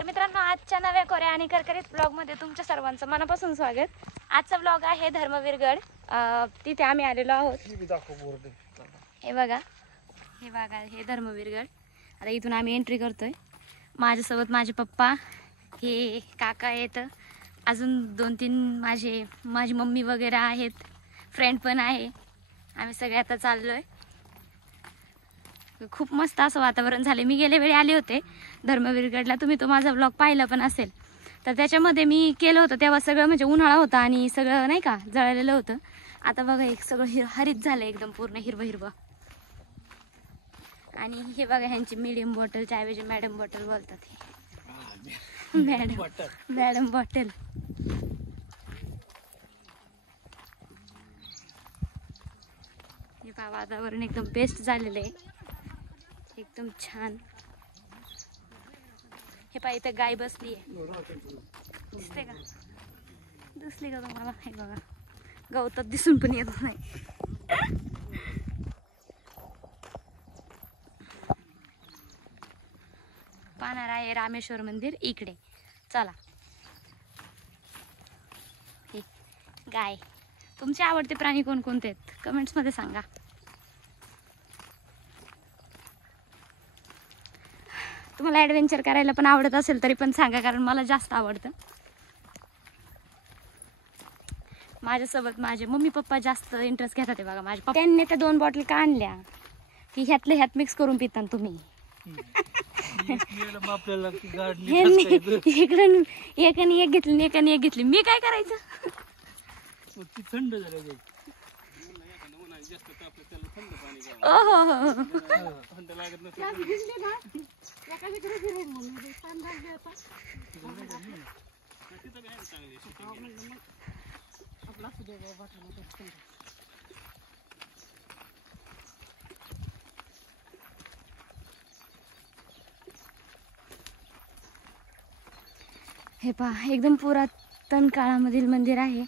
तर मित्रांनो, आजच्या नव्या कोऱ्या आणि करकरीत ब्लॉगमध्ये तुमच्या सर्वांचं मनापासून स्वागत. आजचा ब्लॉग आहे धर्मवीरगड. तिथे आम्ही आलेलो आहोत. हे बघा, हे धर्मवीरगड. आता इथून आम्ही एंट्री करतोय. माझ्यासोबत माझे पप्पा, हे काका आहेत, अजून 2-3 माझी मम्मी वगैरे आहेत, फ्रेंड पण आहे. आम्ही सगळे आता चाललोय. खूप मस्त असं वातावरण झाले. मी गेल्या वेळी आले होते धर्मवीरगडला, तुम्ही तो माझा ब्लॉग पाहिला पण असेल. तर त्याच्यामध्ये मी केलं होतं तेव्हा सगळं म्हणजे उन्हाळा होता आणि सगळं नाही का जळलेलं होतं. आता बघा एक सगळं हरित झालं, एकदम पूर्ण हिरवं हिरवं. आणि हे बघा, ह्यांची मीडियम बॉटलच्या ऐवजी मॅडम बॉटल बोलतात. Madam bottle. हे पहा, वातावरण एकदम बेस्ट झालेलं आहे, एकदम छान. हे पहा, इथं गाय बसली आहे, दिसते का? दिसली का तुम्हाला? हे बघा, गवतात दिसून पण येत नाही. पाहणार आहे रामेश्वर मंदिर इकडे. चला. हे गाय. तुमचे आवडते प्राणी कोणकोणते आहेत कमेंट्स मध्ये सांगा. तुम्हाला ॲडव्हेंचर करायला पण आवडत असेल तरी पण सांगा, कारण मला जास्त आवडतं. माझ्यासोबत माझे मम्मी पप्पा जास्त इंटरेस्ट घेतात. ते बघा, माझ्या पप्पा त्यांनी त्या 2 बॉटल का आणल्या की ह्यातले ह्यात मिक्स करून पिता तुम्ही. इकडून एकाने एक घेतली, एकाने एक घेतली. मी काय करायचं? थंड हे पहा, एकदम पुरातन काळामधील मंदिर आहे.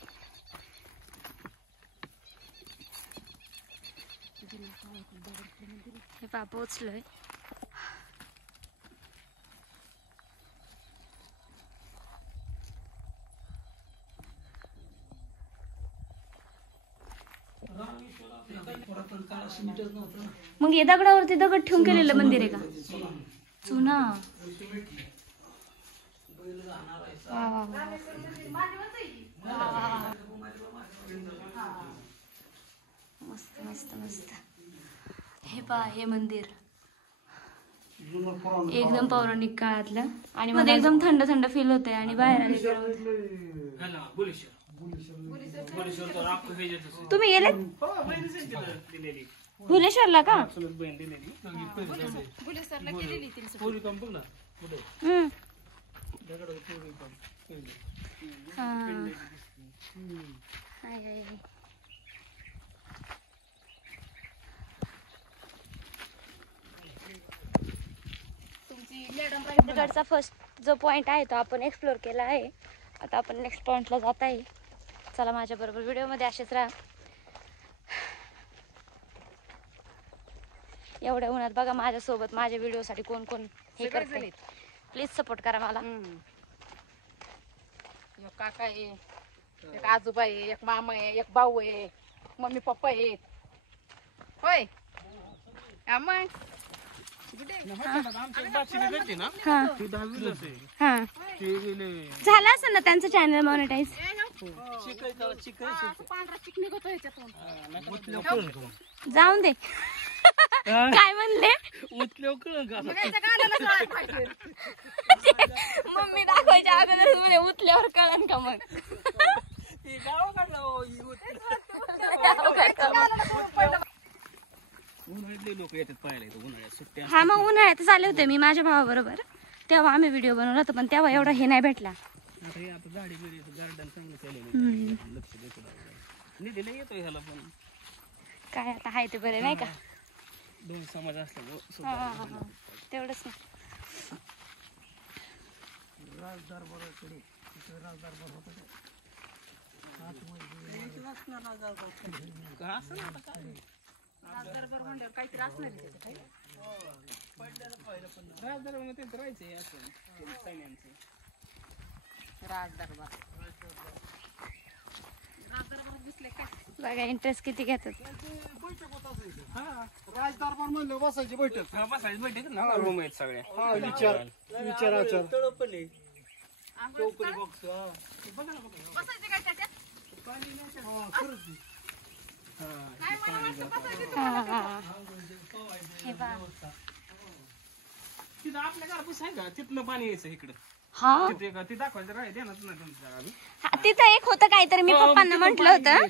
हे पहा, पोचलोय. मग हे दगडावरती दगड ठेवून केलेलं मंदिर आहे का? चुना. मस्त मस्त मस्त. हे पहा, हे मंदिर एकदम पौराणिक काळातलं आणि मध्ये एकदम थंड थंड फील होतंय. आणि बाहेर आले तुम्ही गेले भुलेश्वरला का? गडचा फर्स्ट जो पॉइंट आहे तो आपण एक्सप्लोर केला आहे. आता आपण नेक्स्ट पॉइंटला जात आहे. चला माझ्या बरोबर व्हिडिओमध्ये असेच राहा. एवढ्या उन्हात बघा माझ्यासोबत माझ्या व्हिडिओसाठी कोण कोण हे करते. प्लीज सपोर्ट करा मला. एक काका आहे, एक आजोबा आहे, एक मामा आहे, एक भाऊ आहे, मम्मी पप्पा आहेत. होय झालं असं ना त्यांचं चॅनल मॉनिटाईज. जाऊन दे. काय म्हणले? मम्मी दाखवायच्या अगोदर उतल्यावर कळन का मग? हा, मग उन्हाळ्यात आले होते मी माझ्या भावाबरोबर. तेव्हा आम्ही व्हिडिओ बनवला होता, पण तेव्हा एवढा हे नाही भेटला. काय आता आहे ते बरे नाही का? दोन समाज असल्यामुळे तेवढंच नाही. राजदरबारमध्ये राहायचंय असं सैन्यांचं. राजदरबारात दिसले काय बघा इंटरेस्ट किती घेतात. राजदरबार म्हणलं बसायची बैठक. हा बसायची बैठक ना रूम आहेत सगळ्या. हा विचाराचार चौकली बॉक्स. बसायचे काय त्याच्यात काय मला वाटतं बसायचे हे पहा. तिथं आपल्या घरापासून आहे का तिथनं पाणी यायचं इकडं. हा तिथे ती दाखवायचं राहील ना तुमच्या आधी. हा, तिथं एक होतं काहीतरी मी पप्पांना म्हंटल होतं.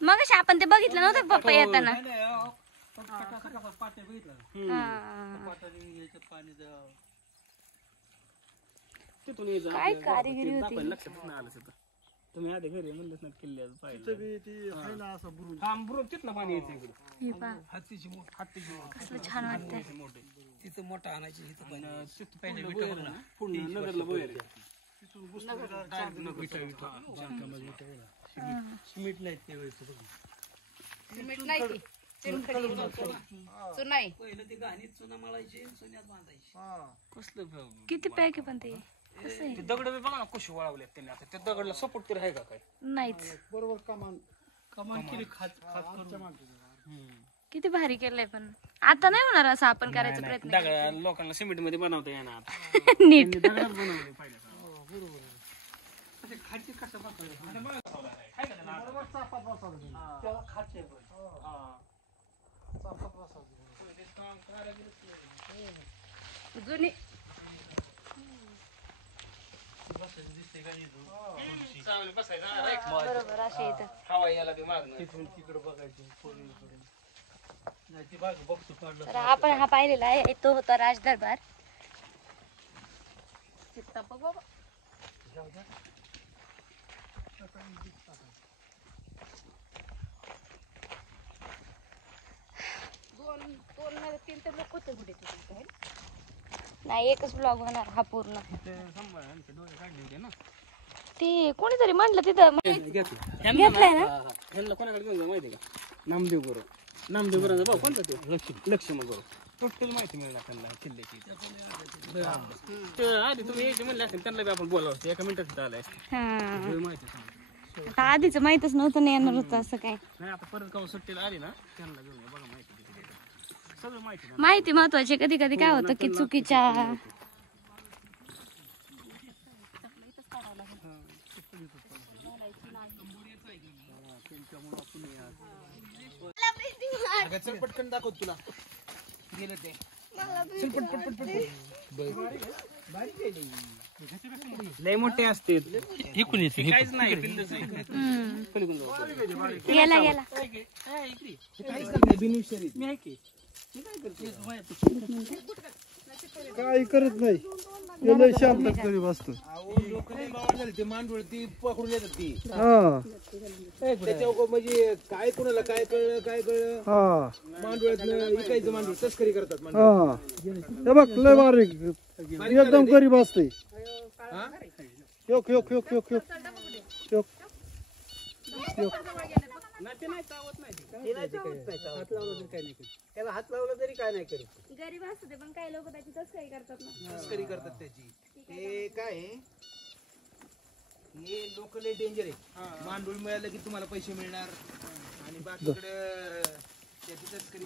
मग आपण ते बघितलं नव्हतं का पप्पा येताना. पाट्या बघितलं हा. तिथून यायचं काय आपल्या कारिगिरी घरापासून होती. दाखवायला लक्षात नाही आलं तिथं. तुम्ही आधी घरी म्हणलंच ना किल्ल्याचं पाहिलं. हा बुरुज तिथनं पाणी यायचं इकडं. हे पहा. हत्तीची कसलं छान वाटतंय. मोठे तिथं मोठं आणायची तिथं पहिले पुन्हा नगरला बोयर मीठ नाही त्यावेळेस सिमेंट नाही की चुनखडी चुनाई कसलं किती पॅक आहे पण ते कसं आहे ते दगड बी बघा ना कशी वळवल्यात त्यांनी. आता त्या दगडला सपोर्ट तरी आहे का काय. नाहीच. बरोबर कमान केली खात किती भारी केलंय पण आता नाही होणार असं आपण करायचा प्रयत्न दगड लोकांना सिमेंट मध्ये बनवता येणार. नीट. दगडात बनवले पहिल्या खाची कसं जुनी बरोबर असे येतं. हवा याला बी मागणं. तिकडे बघायची नाही ती बाग बघतो काढलं. तर आपण हा पाहिलेला आहे तो होता राजदरबार. चित्ता बघ बाबा दोन दोन नाही तीन तर लोक होते कुठे तुझे नाही एकच ब्लॉग होणार हा पूर्ण. डोळे काढले होते ना. ते कोणीतरी म्हणलं तिथं घेतलाय घेतलंय ना. ह्यांना कोणाकडे घेऊन माहिती का नामदेव गुरु. नामदेव गुरुचा भाऊ कोणता ते लक्ष्मण गुरु. टोटल माहिती मिळणार त्यांना किल्ल्याची. आधी तुम्ही यायचे म्हणले असेल त्यांना बी आपण बोलावं. एका मिनिटात आलाय हा. माहिती आता आधीच माहितच नव्हतं नाही येणार होतं असं काय. नाही. आता परत गाव सुट्टीला आली ना त्यांना घेऊन या. बघा माहिती सगळं माहिती. माहिती महत्वाची. कधी कधी काय होतं की चुकीच्या चल पटकन दाखव तुला गेलं ते लय मोठे असते. काहीच नाही पिल्लंच आहे. गेला गेला. मी आहे की काय करत नाही लय शांत करी बसतो. ते मांडवळ ती पकडून येतात ती त्याच्या म्हणजे काय कोणाला काय कळलं मांडवळात विकायचं मांडवळ तस्करी करतात. बघ लय बारीक एकदम गरीब असते. योक योक योक योक योक योक त्याला हात लावला तरी काय नाही करत. गरीब असते पण काही लोक त्याची तस्करी करतात ना. तस्करी करतात त्याची. ते काय हे लोक लय डेंजर आहे. मांडूळ मिळालं की तुम्हाला पैसे मिळणार आणि बाकीकडे त्याची तस्करी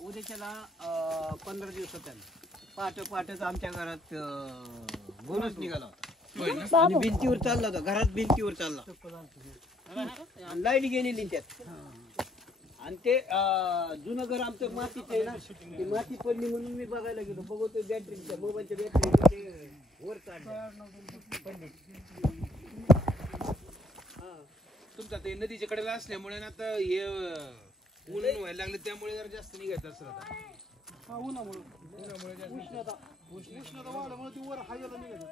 उद्याच्याला 15 दिवसात पहाटेच आमच्या घरात गोनच निघाला होता आणि भिंतीवर चालला होता. घरात भिंतीवर चालला लाईट गेलेली त्यात. आणि ते जुनं घर आमचं मातीचं आहे ना ती माती पडली म्हणून मी बघायला गेलो. बघतो बॅटरीच्या मोबाईलच्या बॅटरी वर काढल्या. तुमचा ते नदीच्या कडेला असल्यामुळे ना आता हे ऊन व्हायला लागले त्यामुळे जरा जास्त निघायचं असं आता. उन्हामुळे उष्णता वाढल्यामुळे ती वर हायला निघायचं.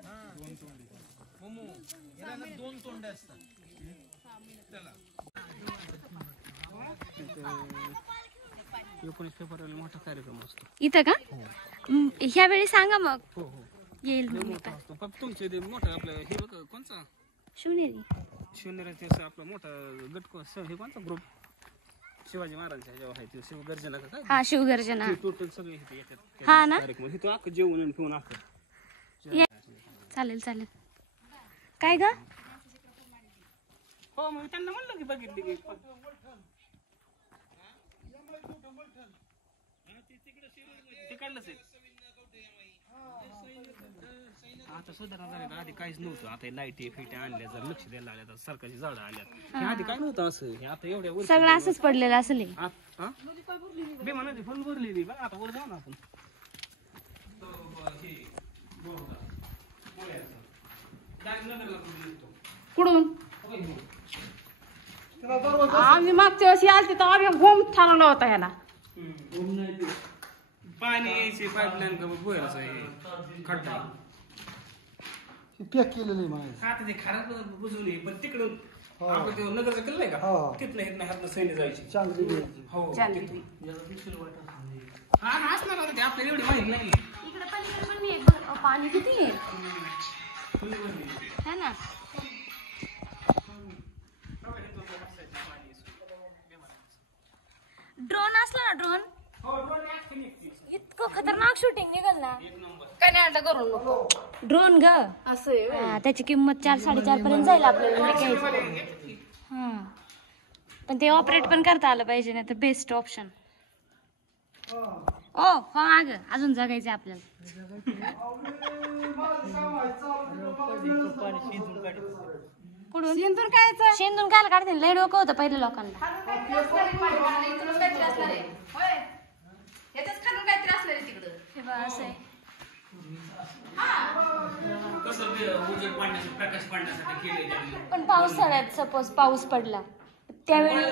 दोन तोंड असतात. 19 फेब्रुवारीला मोठा कार्यक्रम असतो इथं का ह्या वेळी सांगा मग. हो हो येईल मग मी मोठा पण. असतो. फक्त तुमचे ते मोठं आपलं हे बघ कोणचा शिवनेरी शिवनेरीचा आपला मोठा गट हे कोणचा ग्रुप शिवाजी महाराजांच्या जेव्हा आहे ते शिवगर्जना का काय हा शिवगर्जना टोटल सगळे इथे येतात हा ना कार्यक्रम इथं अख्खं जेवण आणि पिऊन अख्खं चालेल चालेल काय ग हो मग त्यांना म्हणलं की बघितली की तिकडलंच आहे आता सुधारणा झाली ना आधी काहीच नव्हतं आता लाईटी फिटे आणल्या जर लक्ष द्यायला लागल्या तर सरकारची झाडं आल्यात हे आधी काय नव्हतं असं हे आता एवढ्या वर सगळं असंच पडलेलं असेल हे. बेमा नदी फुल भरलेली बघ आता वर जाऊ ना आपण कुठून आम्ही मागच्या वर्षी आलते तर आम्ही होम ठरवला होता ह्याला पाणी यायची पाईपलाईन का बोलायचं आहे खड्डा पॅक केलेलं आहे मला आता ते खराब बुजवली पण तिकडून आपलं ते नगरचं केलं नाही का तिथनं हिथनं हातनं सैन्य जायची चांगली हो चांगली. हा हा असणार आता ते आपल्याला एवढी माहित नाही इकडे पलीकडे पण मी पाणी किती आहे है ना ड्रोन असला ना ड्रोन इतकं खतरनाक शूटिंग निघल ना काय नाही आणलं करून नको ड्रोन ग असं आहे व्हय. हा, त्याची किंमत 4-4.5 पर्यंत जाईल आपल्याला विकायचं हा पण ते ऑपरेट पण करता आलं पाहिजे नाही तर बेस्ट ऑप्शन ओ हो अग अजून जगायचं आपल्याला कुठून शेंदूर कायचं शेंदून कायला काढते लय डोकं होतं पहिल्या लोकांना ह्याच्याच खालून काहीतरी असणार आहे तिकडं हे बघ असं आहे कसं उजेड पाडण्यासाठी प्रकाश पाडण्यासाठी केले त्यांनी पण पावसाळ्यात सपोज पाऊस पडला त्यावेळी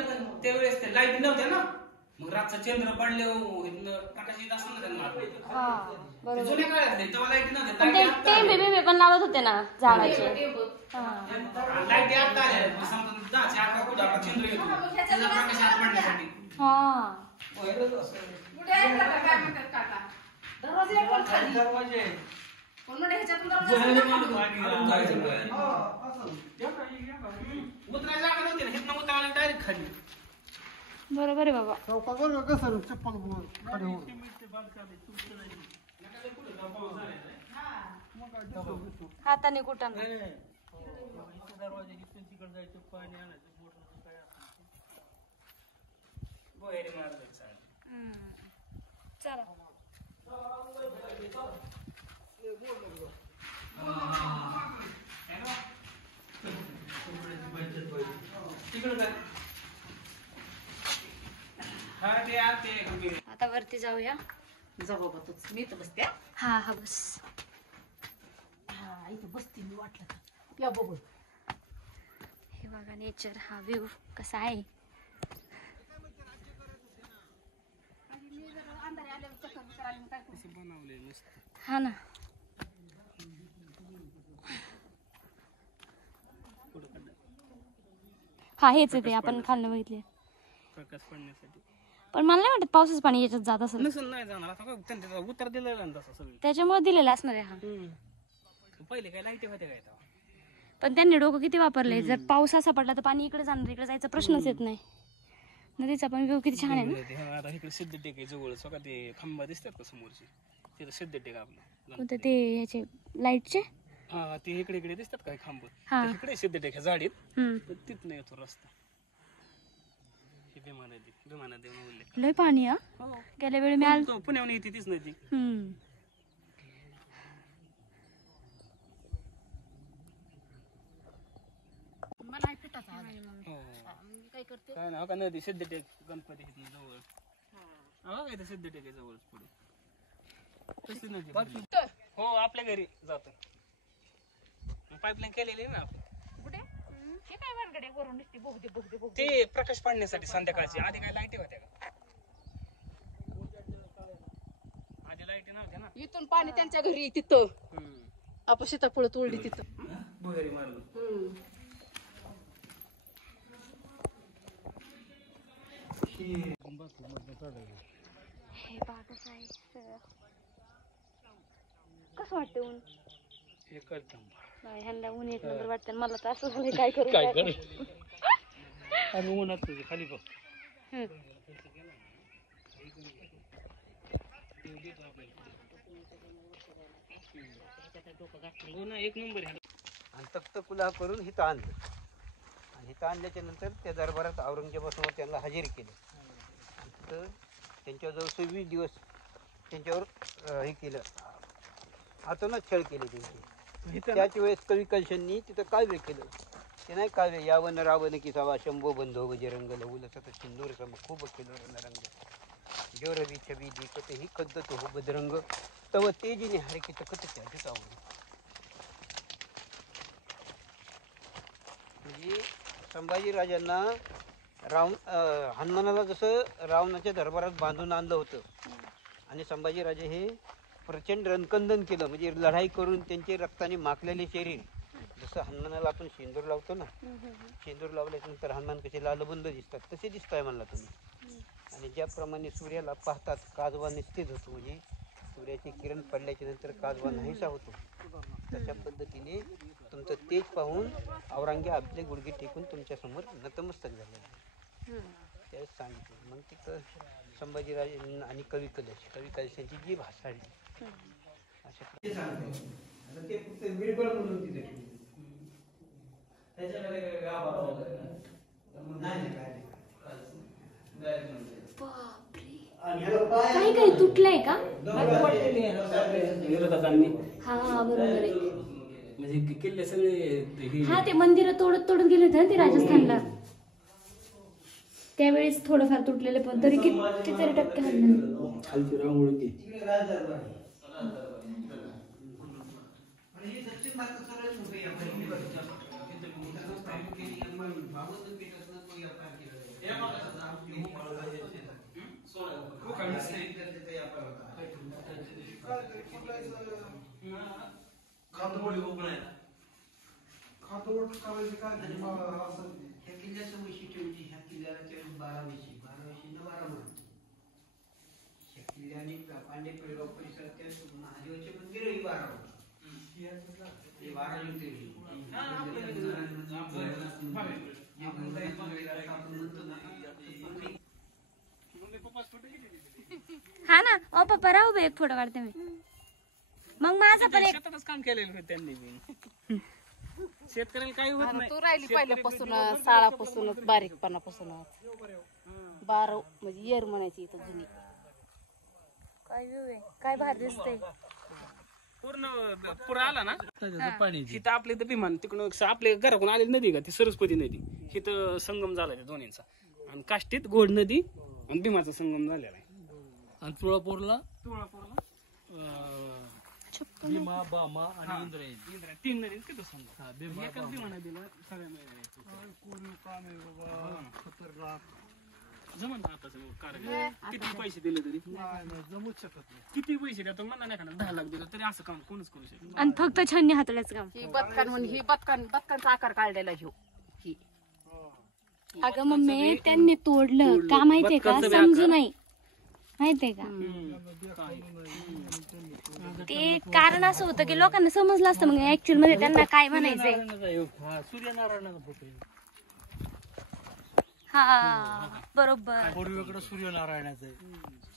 त्यावेळेस ते लाईट नव्हत्या ना मग रातचा चंद्र पडले प्रकाश येत असतो ना त्यांना हा बरोबर जुन्या काळात तेव्हा लाईट पण नव्हत्या ते टेंबे पण लावत होते ना झाडाचे हा लाईट आता आल्या समजा 10-11 कुठं आता चंद्र येतो त्याचा प्रकाश आत पडण्यासाठी हा कुठे आहे काका? काय म्हणतात काका दरवाजे आहे पण खाली. पण म्हणलं ह्याच्यातून उतरायला जागा नव्हती ना हिथनं उतरायला डायरेक्ट खाली बरोबर आहे बाबा चौकात बरं का कसं चप्पल खाली हाताने कुठं चला आता वरती जाऊया जा बाबा तूच मी तर बसते हा. हा हा बस हा इथं बसते मी वाटलं का या बघू हे बघा नेचर हा व्ह्यू कसा आहे हा ना हा हेच आहे ते आपण खाल्लं बघितले प्रकाश पडण्यासाठी पण मला नाही वाटत पावसाचं पाणी याच्यात जात असेल नसून नाही जाणार आता काय त्यांचा उतर दिलेला ना तसा सगळं त्याच्यामुळे दिलेला असणार आहे हा पहिले काय लाईटी होत्या काय तेव्हा पण त्यांनी डोकं किती वापरले जर पाऊस असा पडला तर पाणी इकडे जाणार इकडे जायचा प्रश्नच येत नाही नदीचा पण व्ह्यू किती छान आहे ना आता इकडे सिद्ध टेक आहे जवळ का ते खांबा दिसतात का समोरचे तिथं सिद्ध टेक आपलं कोणते ते ह्याचे लाईटचे हा ते इकडे इकडे दिसतात काय खांब हा. इकडे सिद्ध टेक झाडीत हम्म तिथनं येतो रस्ता ही भीमा नदी उल्लेख लय पाणी हा हो गेल्या वेळी मी आलो पुण्याहून येते तीच नदी हम्म मला पिठाचा हो काय करते काय ना का नदी सिद्ध टेक गणपती इथनं जवळ हो इथं सिद्ध टेक आहे जवळच पुढे तशी नदी हो आपल्या घरी जातो पाईपलाईन केलेली आहे ना आपण कुठे हे काय वानगडे वरून नुसती बोगदे बोगदे बोगदे ते प्रकाश पाडण्यासाठी संध्याकाळची आधी काय लाईटी होत्या का आधी लाईटी नव्हत्या ना इथून पाणी त्यांच्या घरी तिथं आपण सीताफळ तोडली तिथं भुगारी मारलं हे बागच आहे सगळं. कसं वाटतं ऊन नाही, ह्यांना ऊन एक नंबर वाटतं मला तर असं झालं काय करू काय कर आम्ही उन्हात खाली बघ हो ना, एक नंबर आहे. आणि तख्तकुला करून हिथं आणलं. आणि हिथं आणल्याच्या नंतर त्या दरबारात औरंगजेबासमोर त्यांना हजेर केलं. तर त्यांच्याजवळ 26 दिवस त्यांच्यावर हे केलं, हातूनच छळ केले त्यांचे. त्याच वेळेस कवी कलशांनी तिथं काव्य केलं. ते नाही काव्य, यावन रावण की सावा शंभो बंधो बजरंग लवल सत सिंदूर सम खूप केलो रंग जो रवी छबी दिखत ही कद्दत हो बदरंग तव तेजिने हरे की तकत त्याच आवड. म्हणजे संभाजीराजांना हनुमानाला जसं रावणाच्या दरबारात बांधून आणलं होतं आणि संभाजीराजे हे प्रचंड रणकंदन केलं, म्हणजे लढाई करून त्यांचे रक्ताने माखलेले शरीर, जसं हनुमानाला आपण शेंदूर लावतो ना, शेंदूर लावल्यानंतर हनुमान कसे लालबुंद दिसतात तसे दिसताय म्हणला तुम्ही. आणि ज्याप्रमाणे सूर्याला पाहतात काजवा निस्तेज होतो, म्हणजे सूर्याचे किरण पडल्याच्या नंतर काजवा नाहीसा होतो, तशा पद्धतीने तुमचं तेज पाहून औरंगे आपले गुडघे टेकून तुमच्या समोर नतमस्तक झाले. त्यावेळेस सांगितलं. मग ते संभाजीराजे आणि कवी कलशांची जी भाषाळली अशा ते सांगते. ते फक्त बिरबळ म्हणून तिथे काय काय तुटलंय का? विरोधकांनी हा बरोबर आहे. म्हणजे किल्ले सगळे हा ते मंदिर तोडत गेले होते ना ते राजस्थानला, त्यावेळेस थोडंफार तुटलेले, पण तरी कितीतरी टक्के हल्लं. खालची रांगोळी खातोड करायचं काय असं ह्या किल्ल्याचं वैशिष्ट्य म्हणजे ह्या किल्ल्याच्या 12 विषयी 12 मान. ह्या किल्ल्याने पांडे पेळगाव परिसरात महादेवाचे मंदिरही 12 हे 12 ज्योतिर्लिंग. हा ना. ओ पप्पा राहू बे, एक फोटो काढते मी. मग माझं पण एक शेतातच काम केलेलं होतं त्यांनी बी. शेतकऱ्याला काही होत नाही. तू राहिली पहिल्यापासूनच, शाळापासूनच, बारीकपणापासूनच 12 म्हणजे येर म्हणायची इथं जुनी. काय व्ह्यू आहे, काय भारी दिसतंय. पूर्ण पूर आला ना तिथं आपल्या इथं विमान तिकडून आपल्या घराकडून आलेली नदी का ती सरस्वती नदी, तिथं संगम झाला त्या दोन्हीचा. आणि काष्टीत घोड नदी आणि भीमाचा संगम झालेला आहे. आणि तुळापूरला भीमा, बामा आणि इंद्रायणी 3 नदी तिथं संगम. एकाच भीमा नदीला सगळ्या जमन ना आता कारगिल किती पैसे दिले तरी जमूच शकत नाही. किती पैसे द्या म्हणा नाही का 10 लाख दिलं तरी असं काम कोणच करू शकत. आणि फक्त छन्नी हातल्याच काम. ही बदकान म्हणून ही बदकांचा आकार काढलेला ह्यो. ही अगं मम्मी त्यांनी तोडलं का माहितीये का, समजू नाही माहितीये का. ते कारण असं होतं की लोकांना समजलं असतं मग ऍक्च्युअल मध्ये त्यांना काय म्हणायचंय. सूर्यनारायणाचा फोटो हा बरोबर. पूर्वेकडे सूर्यनारायणाचं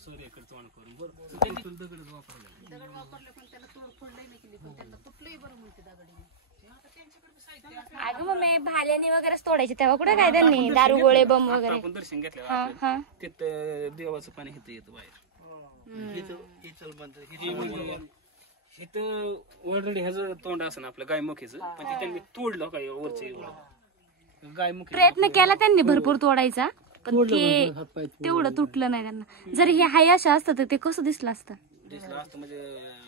सूर्याकडे तोंड करून बरं दगडच वापरले. दगड वापरले पण त्याला तोड फोडलंही नाही केली, पण त्यांना कुठलंही बरं म्हणते दगडी. अगं मम्मी भाल्यानी वगैरे तोडायचे तेव्हा कुठे काय त्यांनी दारू गोळे बम वगैरे. आपण दर्शन घेतलं हा हा. तिथं देवाचं पाणी इथं येतं बाहेर. इथं ऑलरेडी ह्याचं तोंड असं ना आपलं गायमुखीचं, पण ते त्यांनी तोडलं काय वरचे गायमुखी. प्रयत्न केला त्यांनी भरपूर तोडायचा, पण ते तेवढं तुटलं नाही त्यांना. जर हे हाय अशा असतं तर ते कसं दिसलं असतं. दिसलं असतं म्हणजे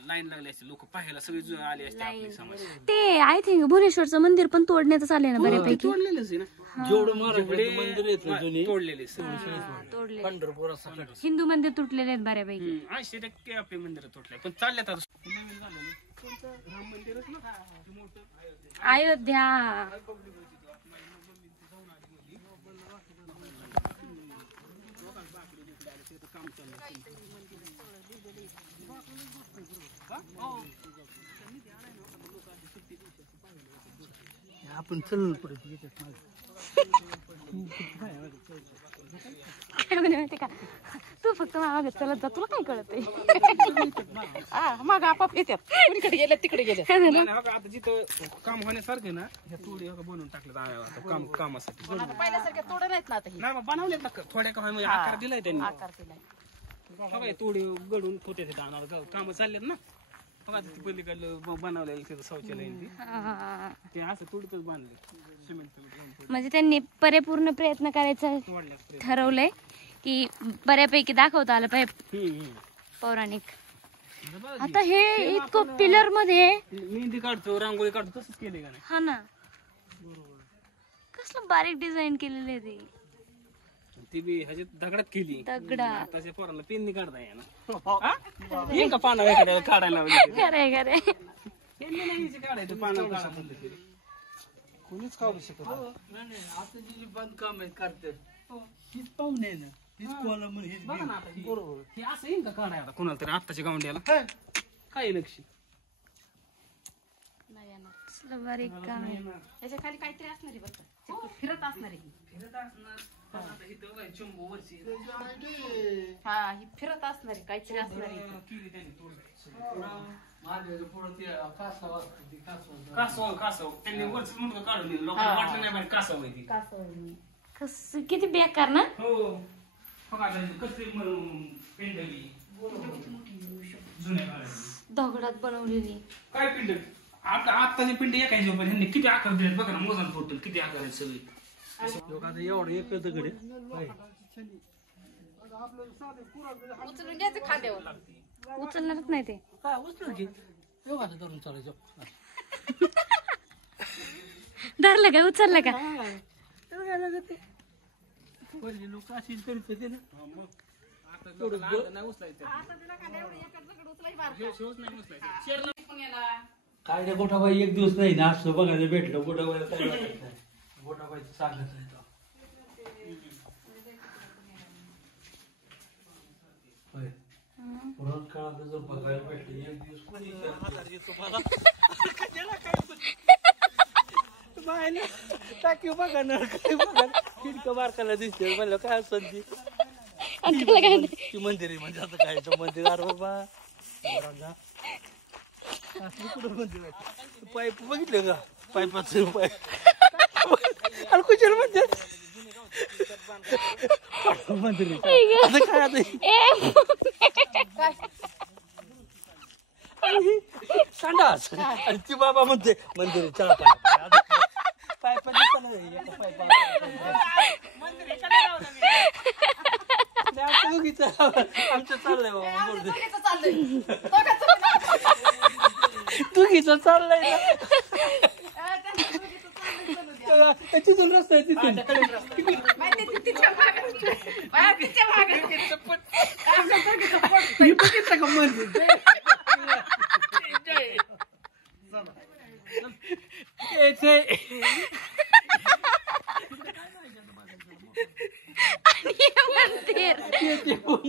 लाईन लागली असते, लोक पाहायला सगळे आले असते आपले समाज. ते आय थिंक भुवनेश्वरचं मंदिर पण तोडण्यातच आले ना बऱ्यापैकी. तोडलेलंच आहे ना, जेवढं महाराष्ट्राचं मंदिर येतं जुनी तोडलेले तोडले. पंढरपुरात हिंदू मंदिर तुटलेले आहेत बऱ्यापैकी. 80% आपले मंदिर तुटले, पण चालल्यात आता नवीन झालेलं. कोणतं राम मंदिरच ना मोठं अयोध्या. काम चाललं. आपण चल पुढे याच्यात मागे. काय म्हणे माहिती का, तू फक्त मागे चलत जा, तुला काय कळत मग आपाप येतात, कुणीकडे गेले तिकडे गेले. नाही, हो का, आता जिथं काम होण्यासारखे ना ह्या तोडी हो का बनवून टाकलं कामासाठी. पहिल्यासारख्या तोडं नाहीत ना आता ही. नाही मग बनवलेत ना थोड्या का म्हणजे आकार दिलाय त्यांनी. आकार दिलाय. हो का, तोडी गडून होते तिथं आणणार काम चाललेत ना. हो का, ते पलीकडलं बनवलेलं तिथं शौचालय ते असं तोडीतच बांधले सिमेंट म्हणजे त्यांनी परिपूर्ण प्रयत्न करायचा तोडल्यात. ठरवलंय की बऱ्यापैकी दाखवता आलं पाहिजे पौराणिक. आता हे इतकं पिलर मध्ये मेहंदी काढतो, रांगोळी काढतो, तसंच केले का नाही. हा ना, कसलं बारीक डिझाईन केलेलं आहे ते. ती बी ह्याच्यात दगडात केली. दगडा आताच्या पोरांना पेननी काढता येईना. येईन का पानं एखाद्याला काढायला लावली. खरंय खरंय. पेननी नाही यायची काढायचं, पानं काढा. कोणीच काढू शकत नाही. नाही आता जी बांधकाम आहे काढतात हीच पाहुणे आहे ना, हीच कॉलम हीच बघा ना आता बरोबर हे असं येईन का काढाय आता कोणाला तरी आत्ताच्या गावंड्याला काय लक्ष. कसलं बारीक काम आहे. त्याच्या खाली काहीतरी असणार आहे बरं का. फिरत असणार आहे. हा, ही फिरत असणार आहे, काहीतरी असणार आहे. कासव त्यांनी वरच मुंडकं काढून दिलं. लोकांना वाटलं नाही बाई कासव आहे ती. किती बेकार ना. हो कसली पिंडली जुन्या काळात दगडात बनवलेली. काय पिंड आता आत्ताची पिंड एकायची पण ह्यांनी किती आकार दिले बघा ना. मोजान टोटल किती आकार आहेत सगळे. आता एवढं एक दगड आहे. उचलून घ्यायचं खांद्यावर. उचलणारच नाही ते. काय उचल की एवढा धरून चालायचं. धरलं का, उचललं का. पहिले लोक अशीच करीत होते ना. नाही उचलायचं. काय नाही गोठाबाई एक दिवस नाही ना असं बघायला भेटलं. गोठाबाईला काय वाटत नाही. गोठाबाईचं सांगत नाही तो. होय. पुराण काळात जर बघायला भेटलं एक दिवस कोणी टाकी बघा ना काय बघा खिडकं बारकाला दिसते म्हणलं काय असं ती मंदिर आहे म्हणजे आता काय मंदिर अरे बाबा असलं कुठं मंदिर आहे. पाईप बघितलं का पाईपाचं पाईप आणि कुठे मंदिर मंदिर आता काय आता संडास आणि ती बाबा म्हणते मंदिर चला पाईप आमचं चाललंय बाबा तुगीचं चाललंय तिथून रस्ता आहे तिथून बघितलं का मंदिर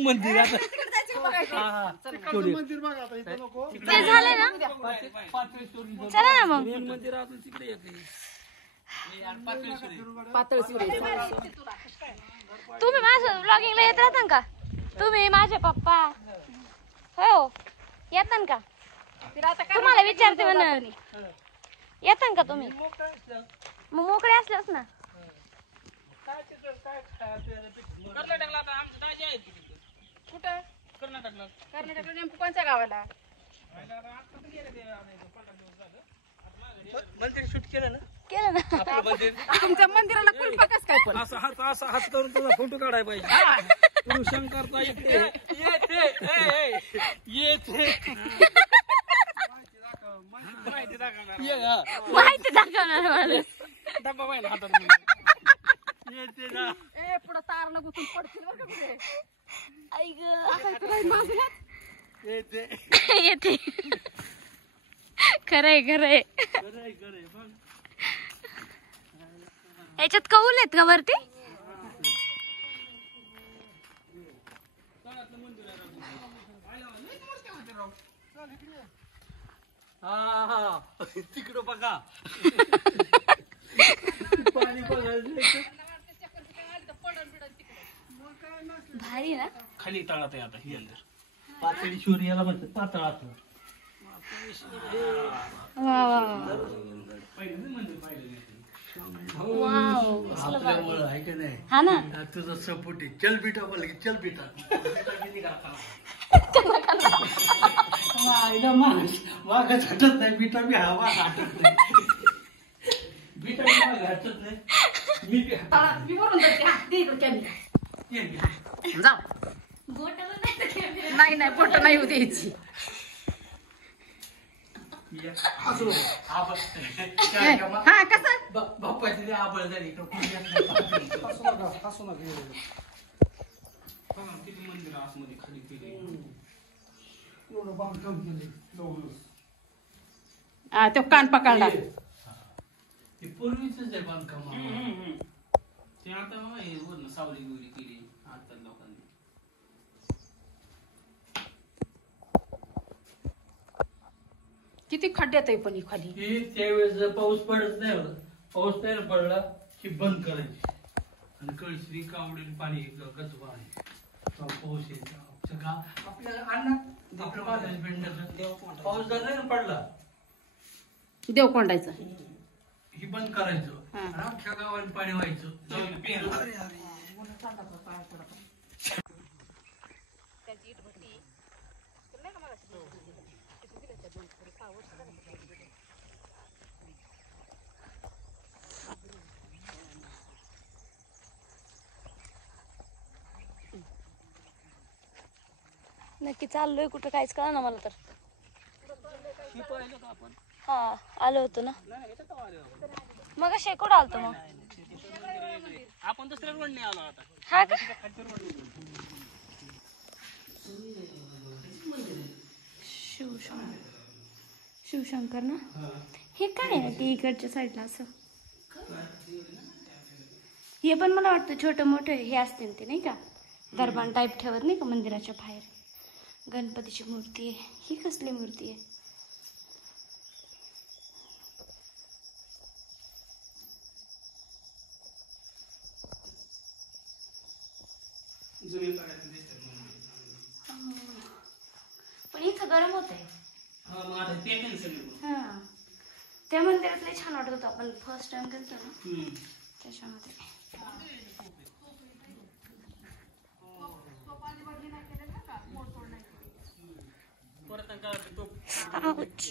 मंदिर आता मंदिर बघा आता इथं नको. ते झालं ना. चला ना मग. मंदिर अजून तिकडे येते पातळ सुरे. तुम्ही माझं ब्लॉगिंगला येत राहता का. तुम्ही माझे पप्पा हो येतात का. तुम्हाला विचारते म्हणा येतात का तुम्ही. मग मोकळे असल्यास ना. कर्नाटकला आता आमचं दाजी आहेत तिथे. कुठं कर्नाटकला कर्नाटकला नेमकं कोणत्या गावाला. मंदिर शूट केलं ना केलं ना. आपलं मंदिर तुमच्या मंदिराला कुलपा कसं काय पण. असं हात करून तुला फोटो काढायला पाहिजे. गुरु शंकरचा येते माहिती दाखवणार. माहिती दाखवणार माणूस. डब्बा पाहिजे हातात. येते ना ए पुढं तारला गुतून पडतील बरं का पुढे. ऐक येते येते. खरंय खरंय. याच्यात कौल आहेत का वरती. हा तिकडं बघा पाणी बघायचं भारी ना. खाली तळात आहे आता ही अंदर. पातळीश्वर याला म्हणतात पातळात. वा वा वा. वाव, कसलं भारी. आपल्यामुळं आहे का नाही हा ना. हा तुझा सपोर्ट आहे. चल बेटा बोल की चल बेटा. आईला माणूस वाघच हटत नाही. बेटा मी हा वाघ हटत नाही. बेटा मी वाघ हटत नाही. मी बी हटत मी वरून जाते. हा, दे इकडं कॅमेरा. नाही. जाऊ. बोटाला नाही तर camera. नाही फोटो नाही होऊ द्यायची. असं आपण हा कसं बाप्पाची आबळ झाली इकडं कोणी येत नाही. बघा किती मंदिर आतमध्ये खाली केली. एवढं बांधकाम केले. हा तो कान पकडला. ते पूर्वीच आहे बांधकाम. ते आता वरनं सावली बिवली केली आता लोकांनी. किती खड्ड्यात आहे पण ही खाली. की त्यावेळेस जर पाऊस पडत नाही होत, पाऊस नाही पडला की बंद करायची आणि कळशी कावडेल पाणी गजबा आहे. पाऊस येतो आपल्याला अन्न आपलं मॅनेजमेंट पाऊस जर नाही पडला देव कोंडायचं. ही बंद करायचं आणि अख्ख्या गावाला पाणी व्हायचं. जाऊन प्यायला. नक्की चाललोय कुठं काहीच कळा ना मला तर. ही पाहिलं का आपण? हा आलो होतो ना नाही याच्यात आलो आपण. मग शेकोड आलतो मग. आपण दुसऱ्या रोडने आलो आता. हा का. खालच्या रोडने. शिवशंकर ना. हे काय आहे ते इकडच्या साईडला असं. हे पण मला वाटतं छोटं मोठं हे असतील ते नाही का, दरबान टाईप ठेवत नाही का मंदिराच्या बाहेर. गणपतीची मूर्ती आहे. ही कसली मूर्ती आहे. जुने काळातले दिसतात मंदिर. पण इथं गरम होत आहे. हा मग आता ते कॅन्सल करू. हा त्या मंदिरात लय छान वाटत होतं. आपण फर्स्ट टाइम गेलतो ना त्याच्यामध्ये. परत काय तो Ouch.